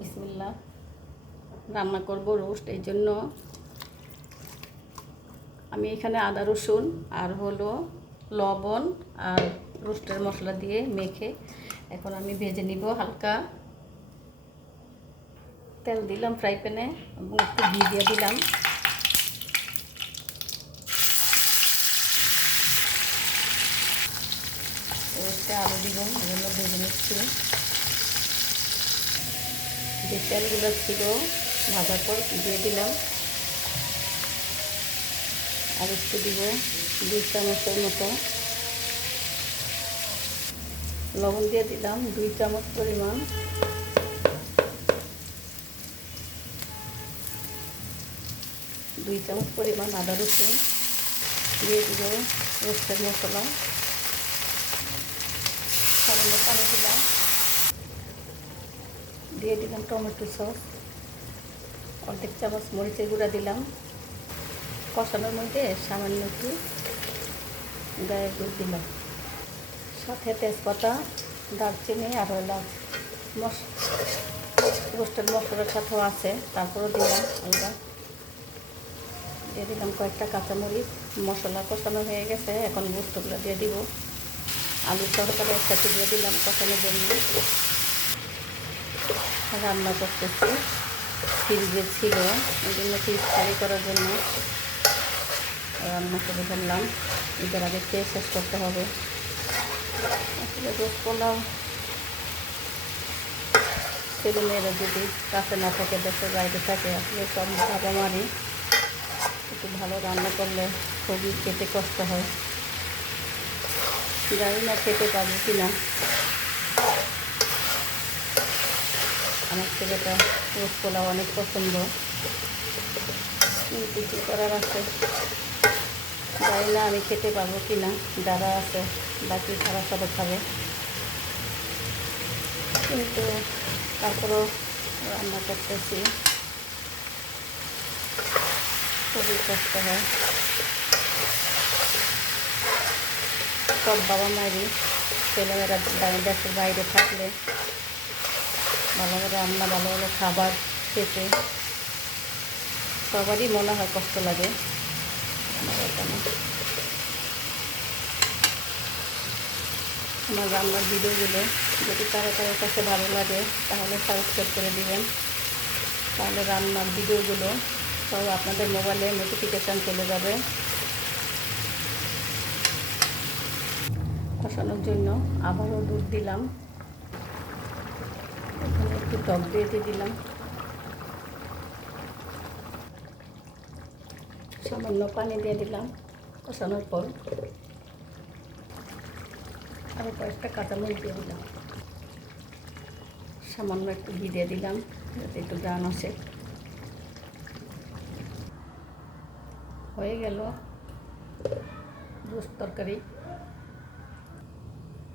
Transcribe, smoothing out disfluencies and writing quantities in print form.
বিসমিল্লাহ। রান্না করব রোস্ট, এই জন্য আমি এখানে আদা রসুন আর হলো লবণ আর রোস্টের মশলা দিয়ে মেখে এখন আমি ভেজে নিব। হালকা তেল দিলাম ফ্রাই প্যানে এবং একটু ঘি দিয়ে দিলাম। রোস্টে আলু দিব, এগুলো ভেজে নিচ্ছি। যে তেলগুলো ছিল ভাজার পর দিয়ে দিলাম। আর একটু দিব 2 চামচের মতো লবণ দিয়ে দিলাম, 2 চামচ পরিমাণ। দুই চামচ পরিমাণ আদা রসুন দিয়ে দিব। রোস্টের মশলা সামান্য পানি দিলাম, দিয়ে দিলাম টমেটো সস, অর্ধেক চামচ মরিচের গুঁড়া দিলাম। কষানোর মধ্যে সামান্য একটু গায়ের দুধ দিলাম, সাথে তেজপাতা, দারচিনি আর এলাচ রোস্টের মশলার সাথেও আছে, তারপরেও দিলাম আলগা। দিয়ে দিলাম কয়েকটা কাঁচামরিচ। মশলা কষানো হয়ে গেছে, এখন গোস্তগুলো দিয়ে দিব। আলু তরকারি একসাথে দিয়ে দিলাম কষানোর জন্য। রান্না করতেছি, ফ্রিজে ছিল, ওই জন্য ফ্রিজ খালি করার জন্য রান্না করে ফেললাম। ঈদের আগে খেয়ে শেষ করতে হবে। আসলে রোস্ট পোলাও ছেলে মেয়েরা যদি কাছে না থাকে, দেশের বাইরে থাকে, আসলে সব ভাবা মারি। একটু ভালো রান্না করলে খুবই খেতে কষ্ট হয়। জানি না খেতে পারবো কি না। আমার ছেলেটা রোস্ট পোলাও অনেক পছন্দ, কিন্তু কী করার আছে, জানি না আমি খেতে পারবো কি না। যারা আছে বাকি তারা সবাই খাবে, কিন্তু তারপরেও রান্না করতেছি। খুবই কষ্ট হয়। সব বাবা মায়েরই ছেলেমেয়েরা দেশের বাইরে থাকলে ভালো ভালো রান্না, ভালো ভালো খাবার খেতে সবারই মনে হয় কষ্ট লাগে। আমার রান্নার ভিডিওগুলো যদি কারো কারোর কাছে ভালো লাগে তাহলে সাবস্ক্রাইব করে দিবেন, তাহলে রান্নার ভিডিওগুলো সব আপনাদের মোবাইলে নোটিফিকেশান চলে যাবে। কষানোর জন্য আবারও দুধ দিলাম, এখানে একটু টক দিয়ে দিলাম, সামান্য পানি দিয়ে দিলাম। কষানোর পর আরও কয়েকটা কাঁচামরিচ দিয়ে দিলাম, সামান্য একটু ঘি দিয়ে দিলাম যাতে একটু গান আসে। হয়ে গেল রোস্ট তরকারি।